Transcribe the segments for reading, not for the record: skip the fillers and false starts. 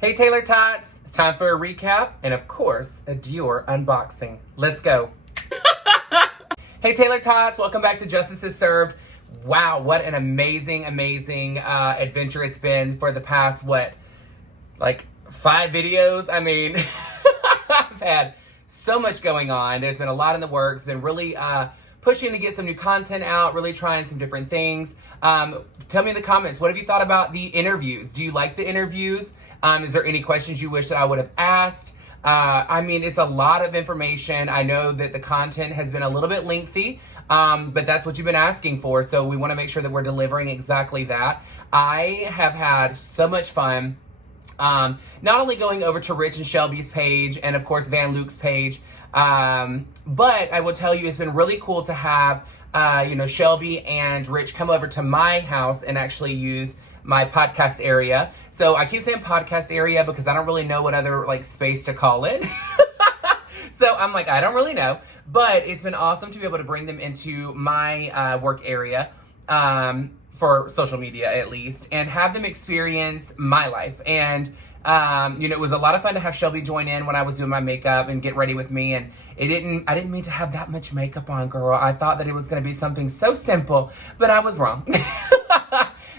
Hey Taylor-tots, it's time for a recap and of course a Dior unboxing. Let's go. Hey Taylor-tots, welcome back to Justice is Served. Wow, what an amazing adventure it's been for the past, like 5 videos? I mean, I've had so much going on. There's been a lot in the works, been really pushing to get some new content out, really trying some different things. Tell me in the comments, what have you thought about the interviews? Do you like the interviews? Is there any questions you wish that I would have asked? I mean, it's a lot of information. I know that the content has been a little bit lengthy, but that's what you've been asking for. So we want to make sure that we're delivering exactly that. I have had so much fun, not only going over to Rich and Shelby's page and of course Vanluke's page, but I will tell you it's been really cool to have, Shelby and Rich come over to my house and actually use my podcast area. So I keep saying podcast area because I don't really know what other space to call it. So I'm like, I don't really know, but it's been awesome to be able to bring them into my work area, for social media at least, and have them experience my life. And it was a lot of fun to have Shelby join in when I was doing my makeup and get ready with me. And I didn't mean to have that much makeup on, girl. I thought that it was going to be something so simple, but I was wrong.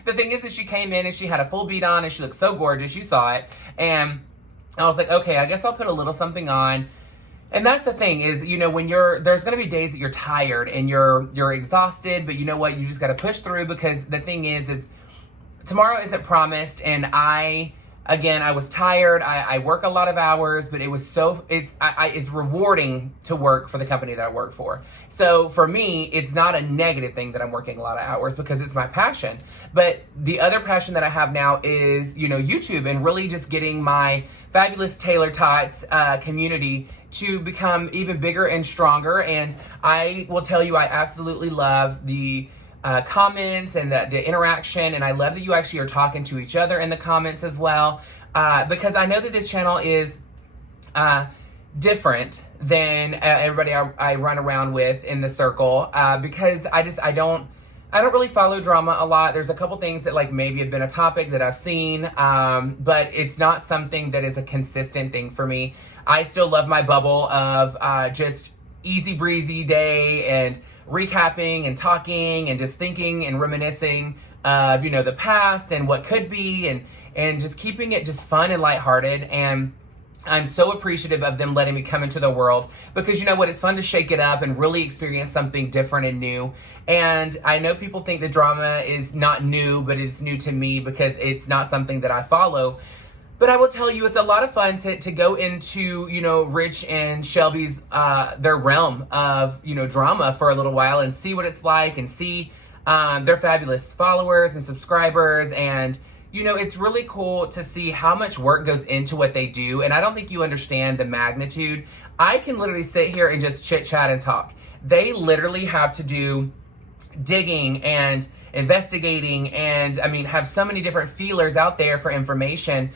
The thing is that she came in and she had a full beat on and she looked so gorgeous. You saw it. And I was like, okay, I guess I'll put a little something on. And that's the thing is, when there's going to be days that you're tired and you're exhausted, but you know what? You just got to push through, because the thing is tomorrow isn't promised. And I was tired. I work a lot of hours, but it's rewarding to work for the company that I work for. So for me, it's not a negative thing that I'm working a lot of hours, because it's my passion. But the other passion that I have now is, YouTube, and really just getting my fabulous Taylor-tots community to become even bigger and stronger. And I will tell you, I absolutely love the comments and the interaction, and I love that you actually are talking to each other in the comments as well, because I know that this channel is different than everybody I run around with in the circle, because I don't really follow drama a lot. There's a couple things that maybe have been a topic that I've seen, but it's not something that is a consistent thing for me. I still love my bubble of just easy breezy day and recapping and talking and just thinking and reminiscing of, the past and what could be, and just keeping it just fun and lighthearted. And I'm so appreciative of them letting me come into the world, because you know what, it's fun to shake it up and really experience something different and new. And I know people think the drama is not new, but it's new to me because it's not something that I follow. But I will tell you, it's a lot of fun to go into, Rich and Shelby's, their realm of, drama for a little while and see what it's like, and see their fabulous followers and subscribers. And, it's really cool to see how much work goes into what they do. And I don't think you understand the magnitude. I can literally sit here and just chit chat and talk. They literally have to do digging and investigating and, have so many different feelers out there for information.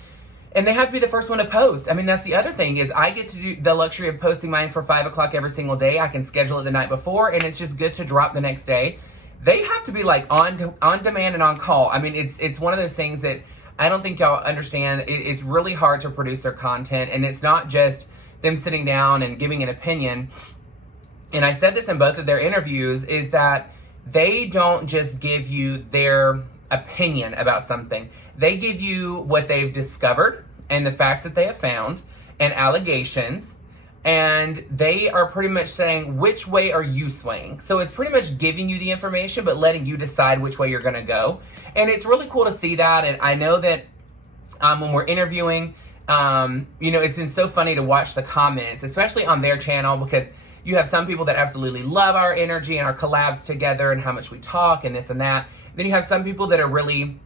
And they have to be the first one to post. That's the other thing, is I get to do the luxury of posting mine for 5 o'clock every single day. I can schedule it the night before, and it's just good to drop the next day. They have to be on demand and on call. It's one of those things that I don't think y'all understand. It's really hard to produce their content, and it's not just them sitting down and giving an opinion. And I said this in both of their interviews, is that they don't just give you their opinion about something. They give you what they've discovered and the facts that they have found and allegations, and they are pretty much saying, which way are you swaying? So it's pretty much giving you the information, but letting you decide which way you're going to go. And it's really cool to see that. And I know that when we're interviewing, it's been so funny to watch the comments, especially on their channel, because you have some people that absolutely love our energy and our collabs together and how much we talk and this and that. Then you have some people that are really,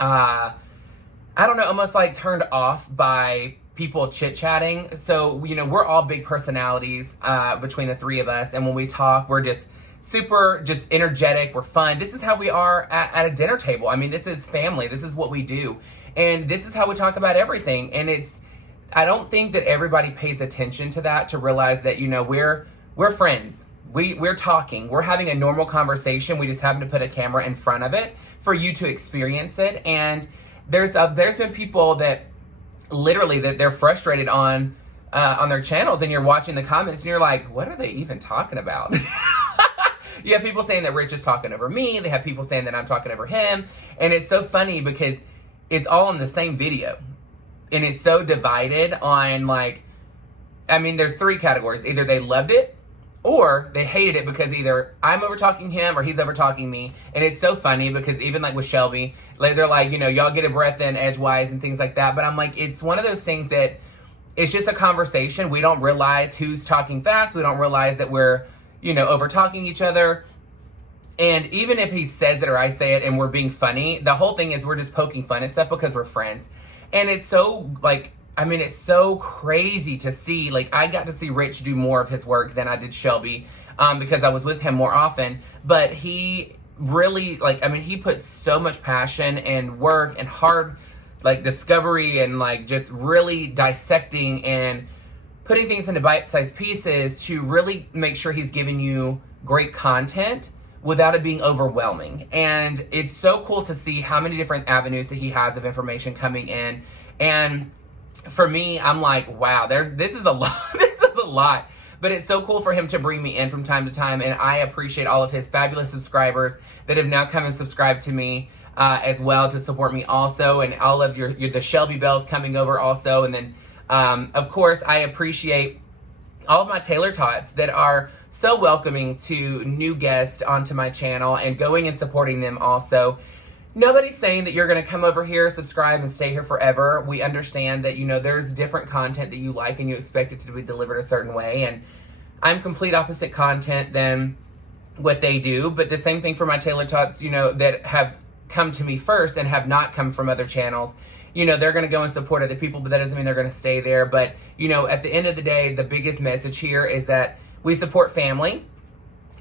almost turned off by people chit-chatting. So, we're all big personalities between the three of us. And when we talk, we're just super energetic. We're fun. This is how we are at a dinner table. This is family. This is what we do. And this is how we talk about everything. And I don't think that everybody pays attention to that, to realize that, we're friends. We're talking. We're having a normal conversation. We just happen to put a camera in front of it for you to experience it. And there's been people that literally that they're frustrated on their channels, and you're watching the comments and you're like, what are they even talking about? You have people saying that Rich is talking over me. They have people saying that I'm talking over him. And it's so funny because it's all in the same video. And it's so divided on, like, I mean, there's three categories. Either they loved it or they hated it because either I'm over talking him or he's over talking me. And it's so funny because even like with Shelby, like, they're like, you know, y'all get a breath in edgewise and things like that. But I'm like, it's one of those things that it's just a conversation. We don't realize who's talking fast. We don't realize that we're, you know, over talking each other. And even if he says it or I say it and we're being funny, the whole thing is we're just poking fun at stuff because we're friends. And it's so, like, I mean, it's so crazy to see. Like, I got to see Rich do more of his work than I did Shelby because I was with him more often. But he really, like, I mean, he put so much passion and work and hard, like, discovery and, like, just really dissecting and putting things into bite-sized pieces to really make sure he's giving you great content without it being overwhelming. And it's so cool to see how many different avenues that he has of information coming in. And for me, I'm like, wow, this is a lot. This is a lot. But it's so cool for him to bring me in from time to time. And I appreciate all of his fabulous subscribers that have now come and subscribed to me as well to support me also. And all of the Shelby Bells coming over also. And then of course, I appreciate all of my Taylor-tots that are so welcoming to new guests onto my channel and going and supporting them also. Nobody's saying that you're going to come over here, subscribe, and stay here forever. We understand that, you know, there's different content that you like and you expect it to be delivered a certain way. And I'm complete opposite content than what they do. But the same thing for my Taylor-tots, you know, that have come to me first and have not come from other channels. You know, they're going to go and support other people, but that doesn't mean they're going to stay there. But, you know, at the end of the day, the biggest message here is that we support family.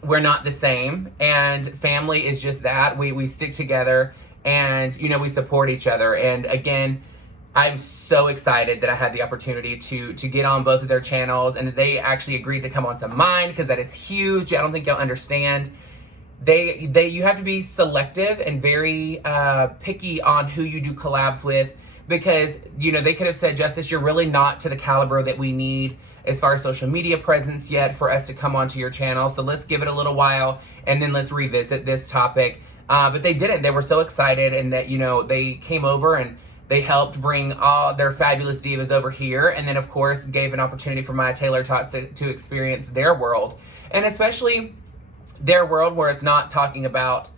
We're not the same. And family is just that. We stick together and, you know, we support each other. And again, I'm so excited that I had the opportunity to get on both of their channels, and they actually agreed to come onto mine because that is huge. I don't think y'all understand. You have to be selective and very picky on who you do collabs with. Because, you know, they could have said, Justice, you're really not to the caliber that we need as far as social media presence yet for us to come onto your channel. So let's give it a little while and then let's revisit this topic. But they didn't. They were so excited, and that, you know, they came over and they helped bring all their fabulous divas over here. And then, of course, gave an opportunity for my Taylor-tots to experience their world. And especially their world where it's not talking about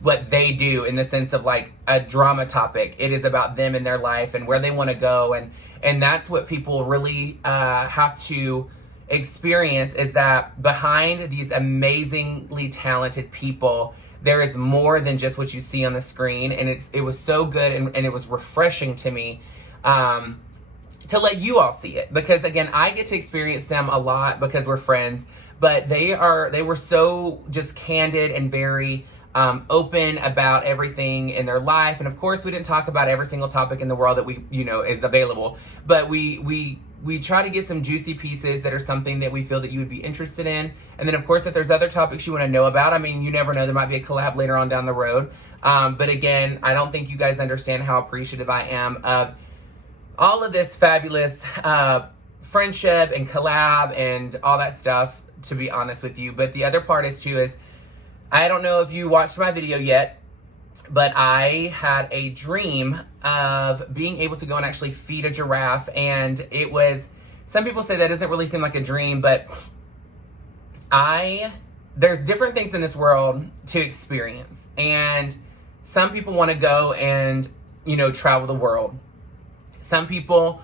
what they do in the sense of like a drama topic. It is about them and their life and where they want to go. And that's what people really have to experience, is that behind these amazingly talented people, there is more than just what you see on the screen. And it was so good and it was refreshing to me to let you all see it. Because again, I get to experience them a lot because we're friends, but they were so just candid and very open about everything in their life. And of course, we didn't talk about every single topic in the world that we, you know, is available, but we try to get some juicy pieces that are something that we feel that you would be interested in. And then of course, if there's other topics you want to know about, I mean, you never know, there might be a collab later on down the road. But again, I don't think you guys understand how appreciative I am of all of this fabulous friendship and collab and all that stuff, to be honest with you. But the other part is I don't know if you watched my video yet, but I had a dream of being able to go and actually feed a giraffe. And it was, some people say that doesn't really seem like a dream, but there's different things in this world to experience. And some people want to go and, you know, travel the world. Some people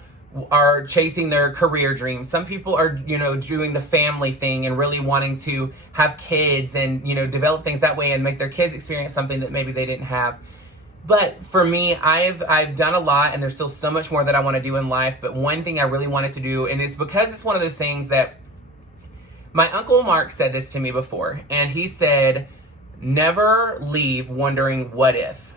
are chasing their career dreams. Some people are, you know, doing the family thing and really wanting to have kids and, you know, develop things that way and make their kids experience something that maybe they didn't have. But for me, I've done a lot, and there's still so much more that I want to do in life. But one thing I really wanted to do, and it's because it's one of those things that my Uncle Mark said this to me before, and he said, never leave wondering what if,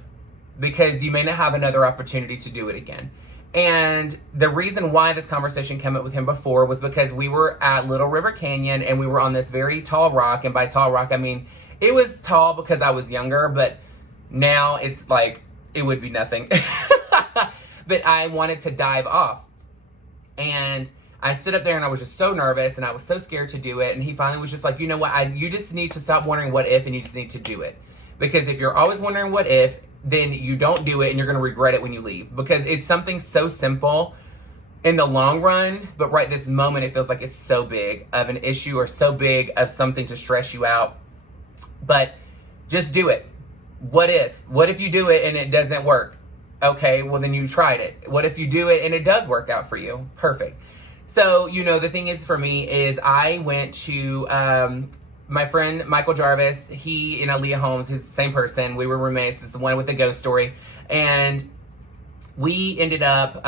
because you may not have another opportunity to do it again. And the reason why this conversation came up with him before was because we were at Little River Canyon and we were on this very tall rock. And by tall rock, I mean, it was tall because I was younger, but now it's like, it would be nothing. But but I wanted to dive off. And I stood up there and I was just so nervous and I was so scared to do it. And he finally was just like, you know what, you just need to stop wondering what if, and you just need to do it. Because if you're always wondering what if, then you don't do it and you're going to regret it when you leave. Because it's something so simple in the long run, but right this moment it feels like it's so big of an issue or so big of something to stress you out. But just do it. What if you do it and it doesn't work? Okay, well then you tried it. What if you do it and it does work out for you? Perfect. So, you know, the thing is for me is I went to my friend Michael Jarvis. He and Aaliyah Holmes, he's the same person. We were roommates. It's the one with the ghost story. And we ended up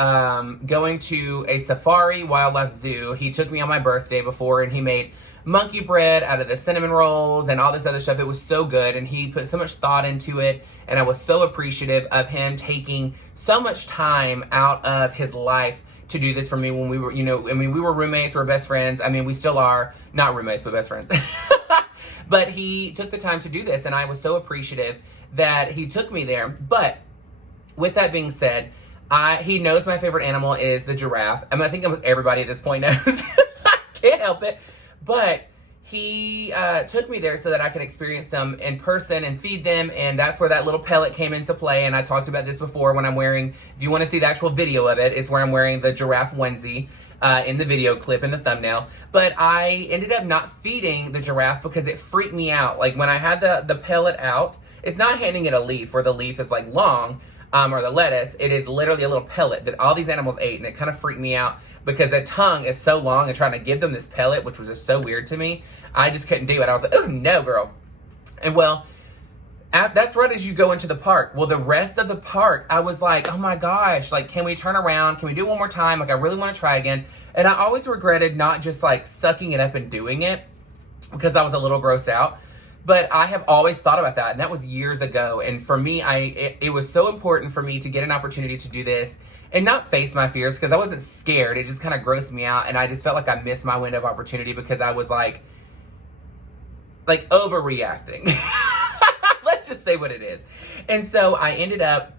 going to a safari wildlife zoo. He took me on my birthday before and he made monkey bread out of the cinnamon rolls and all this other stuff. It was so good and he put so much thought into it, and I was so appreciative of him taking so much time out of his life to do this for me when we were, you know, I mean, we were roommates, we were best friends. I mean, we still are, not roommates, but best friends. But he took the time to do this, and I was so appreciative that he took me there. But with that being said, he knows my favorite animal is the giraffe. I mean, I think almost everybody at this point knows. Can't help it. But he took me there so that I could experience them in person and feed them, and that's where that little pellet came into play. And I talked about this before when I'm wearing, if you want to see the actual video of it, is where I'm wearing the giraffe onesie in the video clip in the thumbnail. But I ended up not feeding the giraffe because it freaked me out. Like when I had the pellet out, it's not handing it a leaf where the leaf is like long, or the lettuce. It is literally a little pellet that all these animals ate, and it kind of freaked me out because the tongue is so long, and trying to give them this pellet, which was just so weird to me, I just couldn't do it. I was like, oh no, girl. And well, that's right as you go into the park. Well, the rest of the park, I was like, oh my gosh, like, can we turn around? Can we do it one more time? Like, I really want to try again. And I always regretted not just like sucking it up and doing it because I was a little grossed out. But I have always thought about that, and that was years ago. And for me, it was so important for me to get an opportunity to do this and not face my fears, because I wasn't scared. It just kind of grossed me out, and I just felt like I missed my window of opportunity because I was like overreacting. Let's just say what it is. And so I ended up,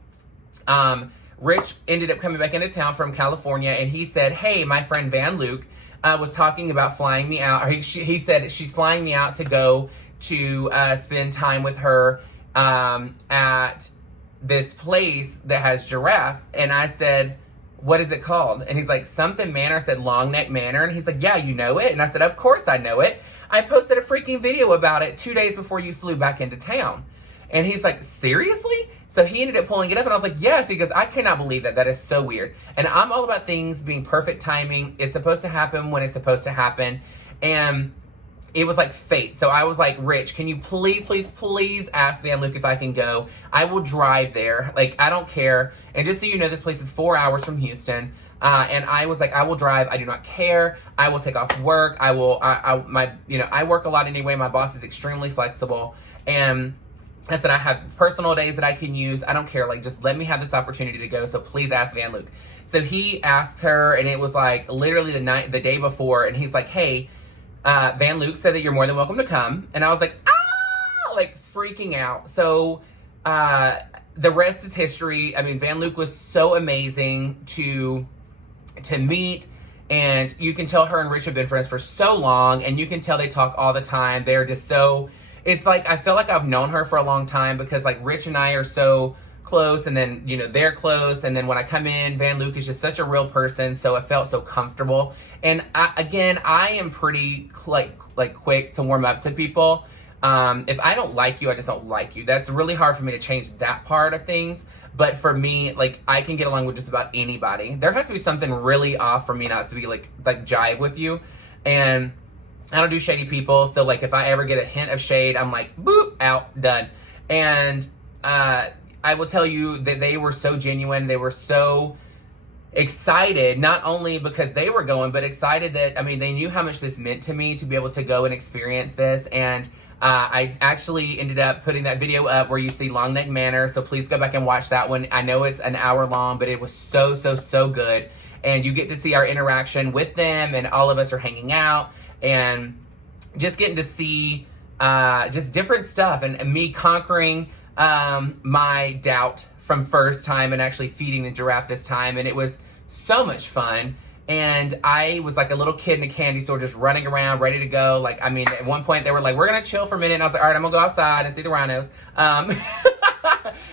Rich ended up coming back into town from California, and he said, hey, my friend Vanluke was talking about flying me out, or he said she's flying me out to go to spend time with her at this place that has giraffes. And I said, what is it called? And he's like, something manor. I said, Long Neck Manor. And he's like, yeah, you know it? And I said, of course I know it. I posted a freaking video about it 2 days before you flew back into town. And he's like, seriously? So he ended up pulling it up, and I was like, yes. He goes, I cannot believe that. That is so weird. And I'm all about things being perfect timing. It's supposed to happen when it's supposed to happen. And it was like fate. So I was like, Rich, can you please, please, please ask Vanluke if I can go? I will drive there. Like, I don't care. And just so you know, this place is 4 hours from Houston. And I was like, I will drive. I do not care. I will take off work. I work a lot anyway. My boss is extremely flexible. And I said, I have personal days that I can use. I don't care. Like, just let me have this opportunity to go. So please ask Vanluke. So he asked her, and it was like literally the day before. And he's like, hey, Vanluke said that you're more than welcome to come. And I was like, like freaking out. So the rest is history. I mean, Vanluke was so amazing to meet. And you can tell her and Rich have been friends for so long. And you can tell they talk all the time. They're just so, it's like, I feel like I've known her for a long time because like Rich and I are so close, and then, you know, they're close. And then when I come in, Vanluke is just such a real person. So it felt so comfortable. And I am pretty like quick to warm up to people. If I don't like you, I just don't like you. That's really hard for me to change that part of things. But for me, like, I can get along with just about anybody. There has to be something really off for me not to be like jive with you. And I don't do shady people. So like, if I ever get a hint of shade, I'm like, boop, out, done. And I will tell you that they were so genuine. They were so excited, not only because they were going, but excited that, I mean, they knew how much this meant to me to be able to go and experience this. And I actually ended up putting that video up where you see Long Neck Manor. So please go back and watch that one. I know it's an hour long, but it was so, so, so good. And you get to see our interaction with them, and all of us are hanging out and just getting to see just different stuff, and me conquering my doubt from first time and actually feeding the giraffe this time. And it was so much fun. And I was like a little kid in a candy store just running around, ready to go. Like, I mean, at one point they were like, we're going to chill for a minute. And I was like, all right, I'm going to go outside and see the rhinos.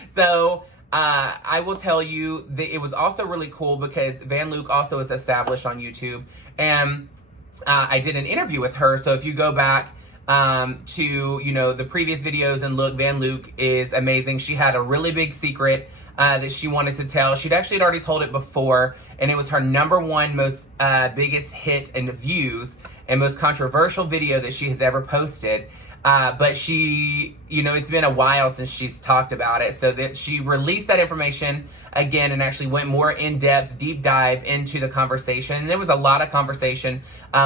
So I will tell you that it was also really cool because Vanluke also is established on YouTube. And I did an interview with her. So if you go back to, you know, the previous videos and look, Vanluke is amazing. She had a really big secret that she wanted to tell. She'd actually already told it before, and it was her #1 most biggest hit in the views and most controversial video that she has ever posted. But she, you know, it's been a while since she's talked about it, so that she released that information again and actually went more in depth, deep dive into the conversation. And there was a lot of conversation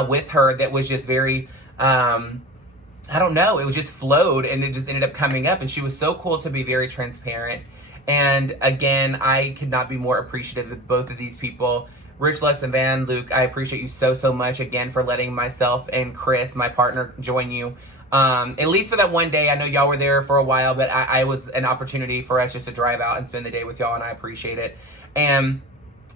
with her that was just very, I don't know, it was just flowed and it just ended up coming up. And she was so cool to be very transparent. And again, I could not be more appreciative of both of these people, Rich Lux and Vanluke. I appreciate you so, so much again for letting myself and Chris, my partner, join you. At least for that one day. I know y'all were there for a while, but I was an opportunity for us just to drive out and spend the day with y'all, and I appreciate it. And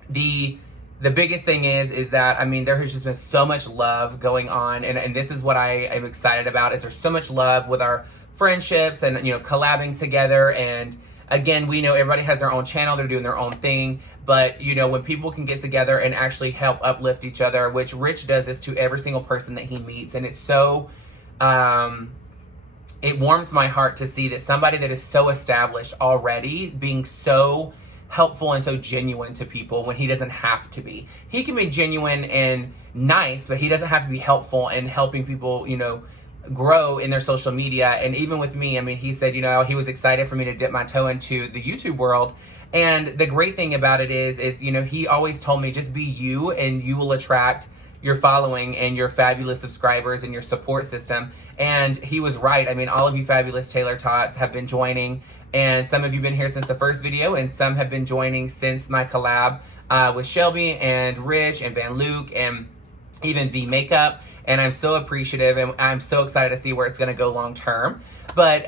the biggest thing is that, I mean, there has just been so much love going on, and this is what I am excited about, is there's so much love with our friendships and, you know, collabing together. And again, we know everybody has their own channel, they're doing their own thing, but, you know, when people can get together and actually help uplift each other, which Rich does this to every single person that he meets, and it's so, it warms my heart to see that somebody that is so established already being so helpful and so genuine to people when he doesn't have to be. He can be genuine and nice, but he doesn't have to be helpful and helping people, you know, grow in their social media. And even with me, I mean, he said, you know, he was excited for me to dip my toe into the YouTube world. And the great thing about it is, you know, he always told me, just be you and you will attract your following and your fabulous subscribers and your support system. And he was right. I mean, all of you fabulous Taylor-tots have been joining, and some of you have been here since the first video, and some have been joining since my collab with Shelby and Rich and Vanluke and even V Makeup. And I'm so appreciative, and I'm so excited to see where it's going to go long term. But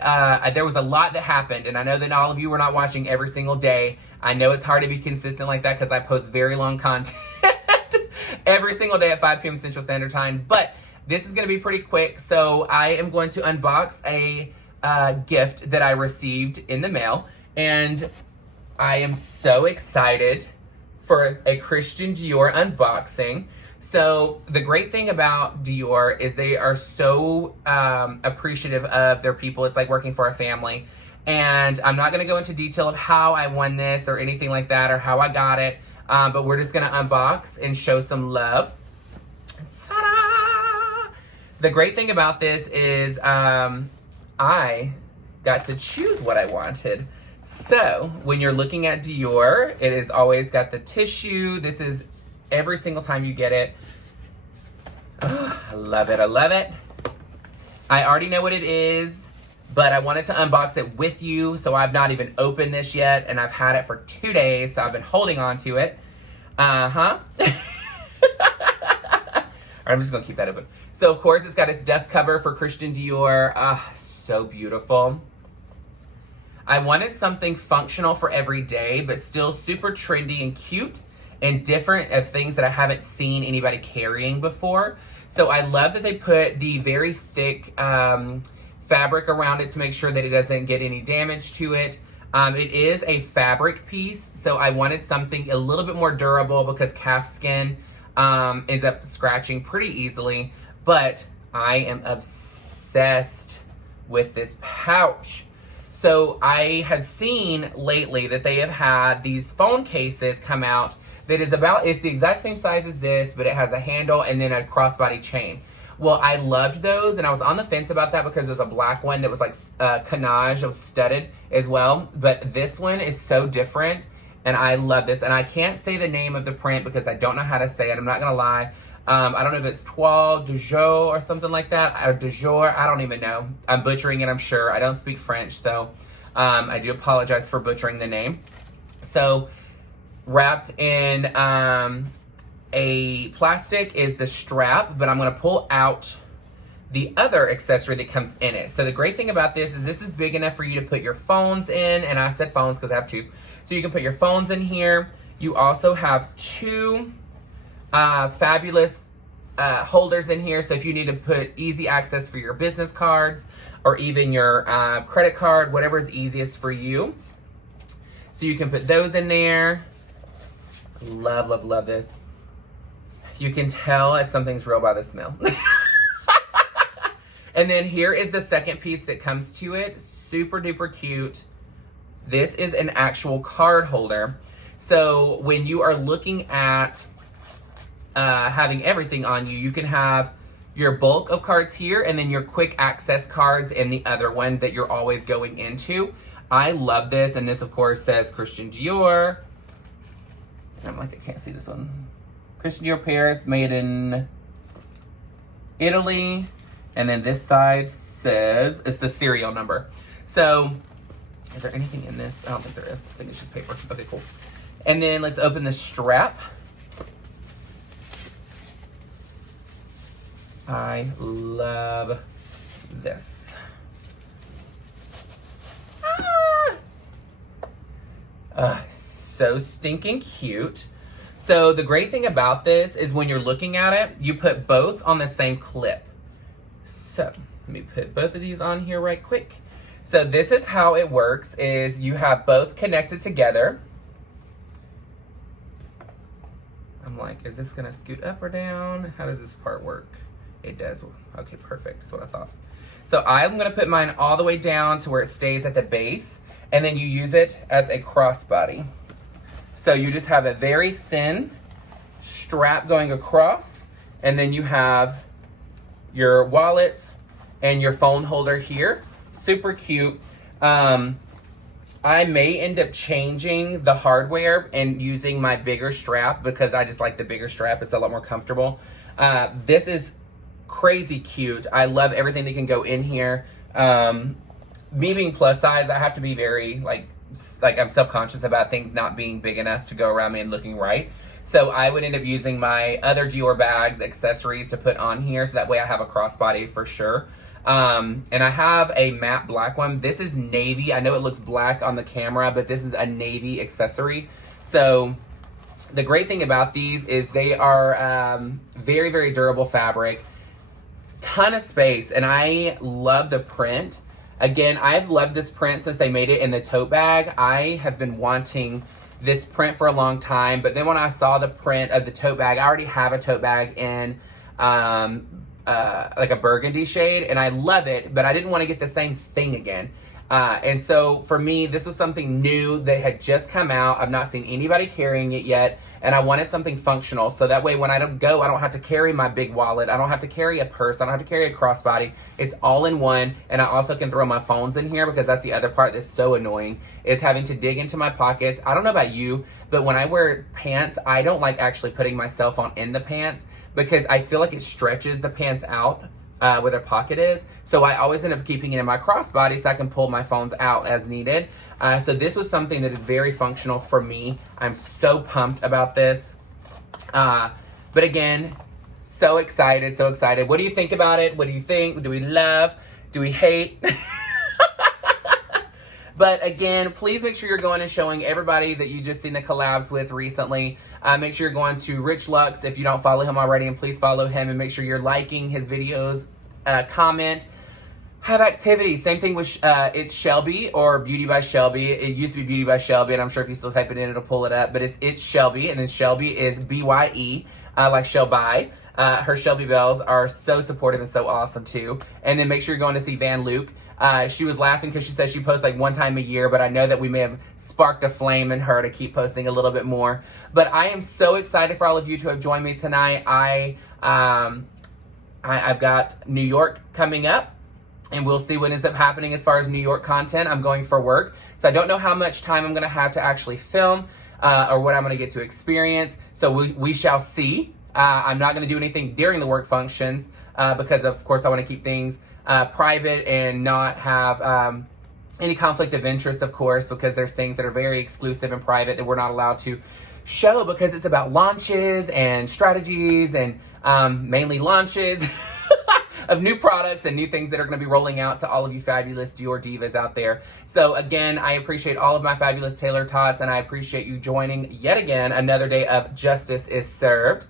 there was a lot that happened, and I know that all of you were not watching every single day. I know it's hard to be consistent like that because I post very long content every single day at 5 p.m. Central Standard Time. But this is going to be pretty quick, so I am going to unbox a gift that I received in the mail, and I am so excited for a Christian Dior unboxing. So the great thing about Dior is they are so appreciative of their people. It's like working for a family. And I'm not going to go into detail of how I won this or anything like that or how I got it. But we're just going to unbox and show some love. Ta-da! The great thing about this is I got to choose what I wanted. So when you're looking at Dior, it has always got the tissue. This is every single time you get it. Oh, I love it. I love it. I already know what it is, but I wanted to unbox it with you. So I've not even opened this yet, and I've had it for 2 days. So I've been holding on to it. All right, I'm just going to keep that open. So, of course, it's got its dust cover for Christian Dior. So beautiful. I wanted something functional for every day, but still super trendy and cute and different of things that I haven't seen anybody carrying before. So I love that they put the very thick fabric around it to make sure that it doesn't get any damage to it. It is a fabric piece, so I wanted something a little bit more durable because calf skin ends up scratching pretty easily. But I am obsessed with this pouch. So I have seen lately that they have had these phone cases come out that is it's the exact same size as this, but it has a handle and then a crossbody chain. Well, I loved those, and I was on the fence about that because there's a black one that was like canage of studded as well. But this one is so different, and I love this. And I can't say the name of the print because I don't know how to say it. I'm not going to lie. I don't know if it's Toile de Jour or something like that, or de jour. I don't even know. I'm butchering it, I'm sure. I don't speak French, so I do apologize for butchering the name. So wrapped in a plastic is the strap, but I'm going to pull out the other accessory that comes in it. So the great thing about this is big enough for you to put your phones in, and I said phones because I have two. So you can put your phones in here. You also have two fabulous holders in here. So if you need to put easy access for your business cards or even your credit card, whatever is easiest for you. So you can put those in there. Love, love, love this. You can tell if something's real by the smell. And then here is the second piece that comes to it. Super duper cute. This is an actual card holder. So when you are looking at having everything on you, you can have your bulk of cards here and then your quick access cards in the other one that you're always going into. I love this. And this, of course, says Christian Dior. I'm like, I can't see this one. Christian Dior Paris, made in Italy. And then this side says, it's the serial number. So, is there anything in this? I don't think there is. I think it's just paper. Okay, cool. And then let's open the strap. I love this. So stinking cute. So the great thing about this is when you're looking at it, you put both on the same clip. So let me put both of these on here right quick. So this is how it works, is you have both connected together. I'm like, is this gonna scoot up or down? How does this part work? It does. Okay, perfect. That's what I thought. So I'm gonna put mine all the way down to where it stays at the base, and then you use it as a crossbody. So you just have a very thin strap going across, and then you have your wallet and your phone holder here. Super cute. I may end up changing the hardware and using my bigger strap because I just like the bigger strap. It's a lot more comfortable. This is crazy cute. I love everything that can go in here. Me being plus size, I have to be very like I'm self-conscious about things not being big enough to go around me and looking right. So I would end up using my other Dior bags, accessories to put on here. So that way I have a crossbody for sure. And I have a matte black one. This is navy. I know it looks black on the camera, but this is a navy accessory. So the great thing about these is they are very, very durable fabric. Ton of space. And I love the print. Again, I've loved this print since they made it in the tote bag. I have been wanting this print for a long time, but then when I saw the print of the tote bag, I already have a tote bag in like a burgundy shade, and I love it, but I didn't want to get the same thing again. And so for me, this was something new that had just come out. I've not seen anybody carrying it yet, and I wanted something functional. So that way when I don't go, I don't have to carry my big wallet. I don't have to carry a purse. I don't have to carry a crossbody. It's all in one. And I also can throw my phones in here because that's the other part that's so annoying, is having to dig into my pockets. I don't know about you, but when I wear pants, I don't like actually putting my cell phone in the pants because I feel like it stretches the pants out where their pocket is. So I always end up keeping it in my crossbody so I can pull my phones out as needed. So this was something that is very functional for me. I'm so pumped about this. But again, so excited, so excited. What do you think about it? What do you think? Do we love? Do we hate? But again, please make sure you're going and showing everybody that you just seen the collabs with recently. Make sure you're going to Rich Lux if you don't follow him already, and please follow him, and make sure you're liking his videos, comment, have activity. Same thing with it's Shelby or Beauty by Shelby. It used to be Beauty by Shelby, and I'm sure if you still type it in, it'll pull it up. But it's Shelby, and then Shelby is BYE, like Shelby. Her Shelby bells are so supportive and so awesome too. And then make sure you're going to see Vanluke. She was laughing because she says she posts like one time a year, but I know that we may have sparked a flame in her to keep posting a little bit more. But I am so excited for all of you to have joined me tonight. I've got New York coming up, and we'll see what ends up happening as far as New York content. I'm going for work, so I don't know how much time I'm going to have to actually film or what I'm going to get to experience. So we shall see. I'm not going to do anything during the work functions because, of course, I want to keep things private and not have any conflict of interest, of course, because there's things that are very exclusive and private that we're not allowed to show because it's about launches and strategies and mainly launches of new products and new things that are going to be rolling out to all of you fabulous Dior divas out there. So again, I appreciate all of my fabulous Taylor Tots, and I appreciate you joining yet again another day of Justice is Served.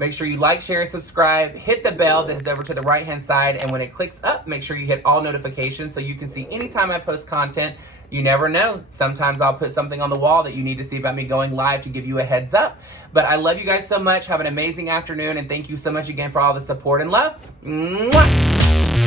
Make sure you like, share, subscribe, hit the bell that is over to the right-hand side, and when it clicks up, make sure you hit all notifications so you can see anytime I post content. You never know. Sometimes I'll put something on the wall that you need to see about me going live to give you a heads up. But I love you guys so much. Have an amazing afternoon, and thank you so much again for all the support and love. Mwah!